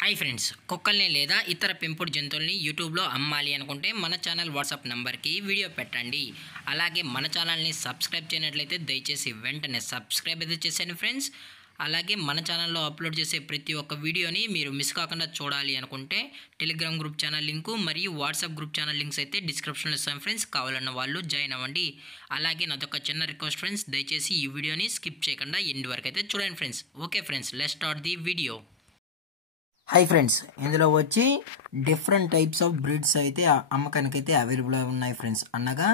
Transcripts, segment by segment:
Hi friends, కుక్కల్ని లేదా ఇతర పెంపుడు జంతువుల్ని యూట్యూబ్లో అమ్మాలి అనుకుంటే మన ఛానల్ వాట్సాప్ నెంబర్కి వీడియో పెట్టండి. అలాగే మన ఛానల్ని సబ్స్క్రైబ్ చేయనట్లయితే దయచేసి వెంటనే సబ్స్క్రైబ్ అయితే చేసేయండి ఫ్రెండ్స్. అలాగే మన ఛానల్లో అప్లోడ్ చేసే ప్రతి ఒక్క వీడియోని మీరు మిస్ కాకుండా చూడాలి అనుకుంటే టెలిగ్రామ్ గ్రూప్ ఛానల్ లింకు మరియు వాట్సాప్ గ్రూప్ ఛానల్ లింక్స్ అయితే డిస్క్రిప్షన్లో ఇస్తాం ఫ్రెండ్స్. కావాలన్న వాళ్ళు జాయిన్ అవ్వండి. అలాగే నాదొక చిన్న రిక్వెస్ట్ ఫ్రెండ్స్, దయచేసి ఈ వీడియోని స్కిప్ చేయకుండా ఎండ్ వరకు అయితే చూడండి friends. Okay friends, let's start the video. Hi friends, ఇందులో వచ్చి డిఫరెంట్ టైప్స్ ఆఫ్ బ్రీడ్స్ అయితే అమ్మకానికి అయితే అవైలబుల్ ఉన్నాయి ఫ్రెండ్స్. అనగా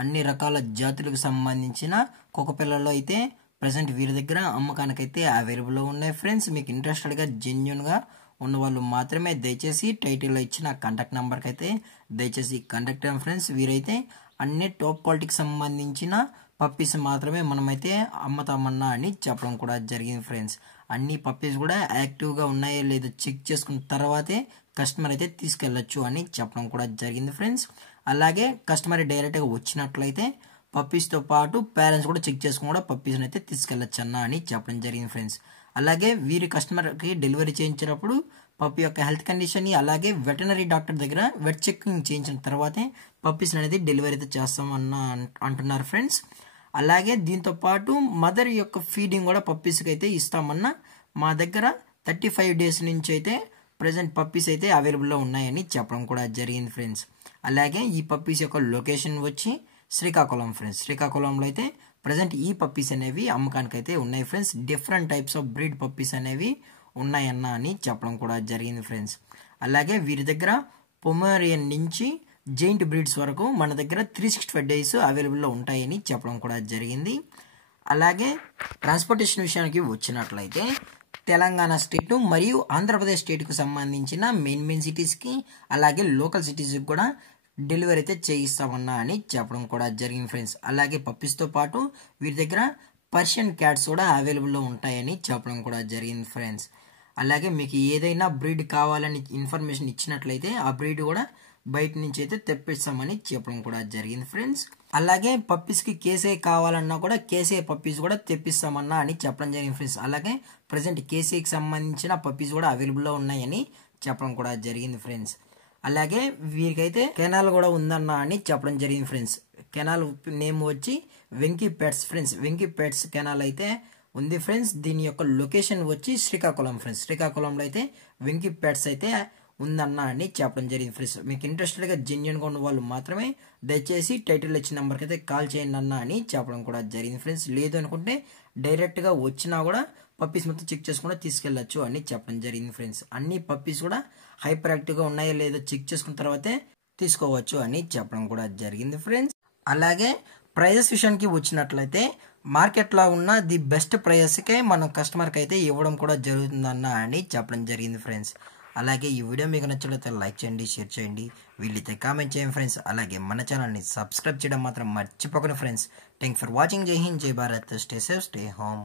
అన్ని రకాల జాతులకు సంబంధించిన కుక్క పిల్లలు అయితే ప్రజెంట్ వీరి దగ్గర అమ్మకానికి అయితే అవైలబుల్ ఉన్నాయి ఫ్రెండ్స్. మీకు ఇంట్రెస్టెడ్గా జెన్యున్గా ఉన్న వాళ్ళు మాత్రమే దయచేసి టైటిల్లో ఇచ్చిన కాంటాక్ట్ నెంబర్కి అయితే దయచేసి కాంటాక్ట్ అవ్వండి ఫ్రెండ్స్. వీరైతే అన్ని టాప్ క్వాలిటీకి సంబంధించిన పప్పీస్ మాత్రమే మనమైతే అమ్ముతామన్నా అని చెప్పడం కూడా జరిగింది ఫ్రెండ్స్. అన్ని పప్పీస్ కూడా యాక్టివ్గా ఉన్నాయో లేదో చెక్ చేసుకున్న తర్వాతే కస్టమర్ అయితే తీసుకెళ్ళచ్చు అని చెప్పడం కూడా జరిగింది ఫ్రెండ్స్. అలాగే కస్టమర్ డైరెక్ట్గా వచ్చినట్లయితే పప్పీస్తో పాటు పేరెంట్స్ కూడా చెక్ చేసుకుని కూడా పప్పీస్ని అయితే తీసుకెళ్ళచ్చు అన్న అని చెప్పడం జరిగింది ఫ్రెండ్స్. అలాగే వీరి కస్టమర్కి డెలివరీ చేయించినప్పుడు పప్పీ యొక్క హెల్త్ కండిషన్ని అలాగే వెటనరీ డాక్టర్ దగ్గర వెట్ చెకింగ్ చేయించిన తర్వాతే పప్పీస్ అనేది డెలివరీ అయితే చేస్తామన్న అంటున్నారు ఫ్రెండ్స్. అలాగే దీంతో పాటు మదర్ యొక్క ఫీడింగ్ కూడా పప్పీస్కి అయితే ఇస్తామన్నా మా దగ్గర 35 డేస్ నుంచి అయితే ప్రజెంట్ పప్పీస్ అయితే అవైలబుల్లో ఉన్నాయని చెప్పడం కూడా జరిగింది ఫ్రెండ్స్. అలాగే ఈ పప్పీస్ యొక్క లొకేషన్ వచ్చి శ్రీకాకుళం ఫ్రెండ్స్. శ్రీకాకుళంలో అయితే ప్రజెంట్ ఈ పప్పీస్ అనేవి అమ్మకానికి అయితే ఉన్నాయి friends. Different types of breed puppies అనేవి ఉన్నాయన్న అని చెప్పడం కూడా జరిగింది ఫ్రెండ్స్. అలాగే వీరి దగ్గర పొమేరియన్ నుంచి జైంట్ బ్రీడ్స్ వరకు మన దగ్గర 365 డేస్ అవైలబుల్లో ఉంటాయని చెప్పడం కూడా జరిగింది. అలాగే ట్రాన్స్పోర్టేషన్ విషయానికి వచ్చినట్లయితే తెలంగాణ స్టేట్ మరియు ఆంధ్రప్రదేశ్ స్టేట్కు సంబంధించిన మెయిన్ సిటీస్కి అలాగే లోకల్ సిటీస్కి కూడా డెలివరీ అయితే చేయిస్తామన్నా అని చెప్పడం కూడా జరిగింది ఫ్రెండ్స్. అలాగే పప్పీస్తో పాటు వీరి దగ్గర పర్షియన్ క్యాట్స్ కూడా అవైలబుల్లో ఉంటాయని చెప్పడం కూడా జరిగింది ఫ్రెండ్స్. అలాగే మీకు ఏదైనా బ్రీడ్ కావాలని ఇన్ఫర్మేషన్ ఇచ్చినట్లయితే ఆ బ్రీడ్ కూడా బయట నుంచి అయితే తెప్పిస్తామని చెప్పడం కూడా జరిగింది ఫ్రెండ్స్. అలాగే పప్పీస్కి కేసే కావాలన్నా కూడా కేసే పప్పీస్ కూడా తెప్పిస్తామన్నా అని చెప్పడం జరిగింది ఫ్రెండ్స్. అలాగే ప్రజెంట్ కేసీకి సంబంధించిన పప్పీస్ కూడా అవైలబుల్లో ఉన్నాయని చెప్పడం కూడా జరిగింది ఫ్రెండ్స్. అలాగే వీరికైతే కెనాల్ కూడా ఉందన్న అని చెప్పడం జరిగింది ఫ్రెండ్స్. కెనాల్ నేమ్ వచ్చి Venky pets friends. Venky pets canal అయితే ఉంది ఫ్రెండ్స్. దీని యొక్క లొకేషన్ వచ్చి శ్రీకాకుళం ఫ్రెండ్స్. శ్రీకాకుళంలో అయితే వెంకీ పెట్స్ అయితే ఉందన్న అని చెప్పడం జరిగింది ఫ్రెండ్స్. మీకు ఇంట్రెస్టెడ్గా జెన్యున్గా ఉన్న వాళ్ళు మాత్రమే దయచేసి టైటిల్ ఇచ్చిన నెంబర్కి అయితే కాల్ చేయండి అన్న అని చెప్పడం కూడా జరిగింది ఫ్రెండ్స్. లేదు అనుకుంటే డైరెక్ట్గా వచ్చినా కూడా పప్పీస్ మొత్తం చెక్ చేసుకుంటే తీసుకెళ్ళచ్చు అని చెప్పడం జరిగింది ఫ్రెండ్స్. అన్ని పప్పీస్ కూడా హైపర్ యాక్టివ్గా ఉన్నాయో లేదో చెక్ చేసుకున్న తర్వాతే తీసుకోవచ్చు అని చెప్పడం కూడా జరిగింది ఫ్రెండ్స్. అలాగే ప్రైజెస్ విషయానికి వచ్చినట్లయితే మార్కెట్లో ఉన్న ది బెస్ట్ ప్రైజెస్కే మనం కస్టమర్కి అయితే ఇవ్వడం కూడా జరుగుతుందన్న అని చెప్పడం జరిగింది ఫ్రెండ్స్. అలాగే ఈ వీడియో మీకు నచ్చినట్లయితే లైక్ చేయండి, షేర్ చేయండి, వీళ్ళైతే కామెంట్ చేయండి ఫ్రెండ్స్. అలాగే మన ఛానల్ని సబ్స్క్రైబ్ చేయడం మాత్రం మర్చిపోకండి ఫ్రెండ్స్. Thank for watching. జై హింద్, జై Bharat, stay safe, stay home.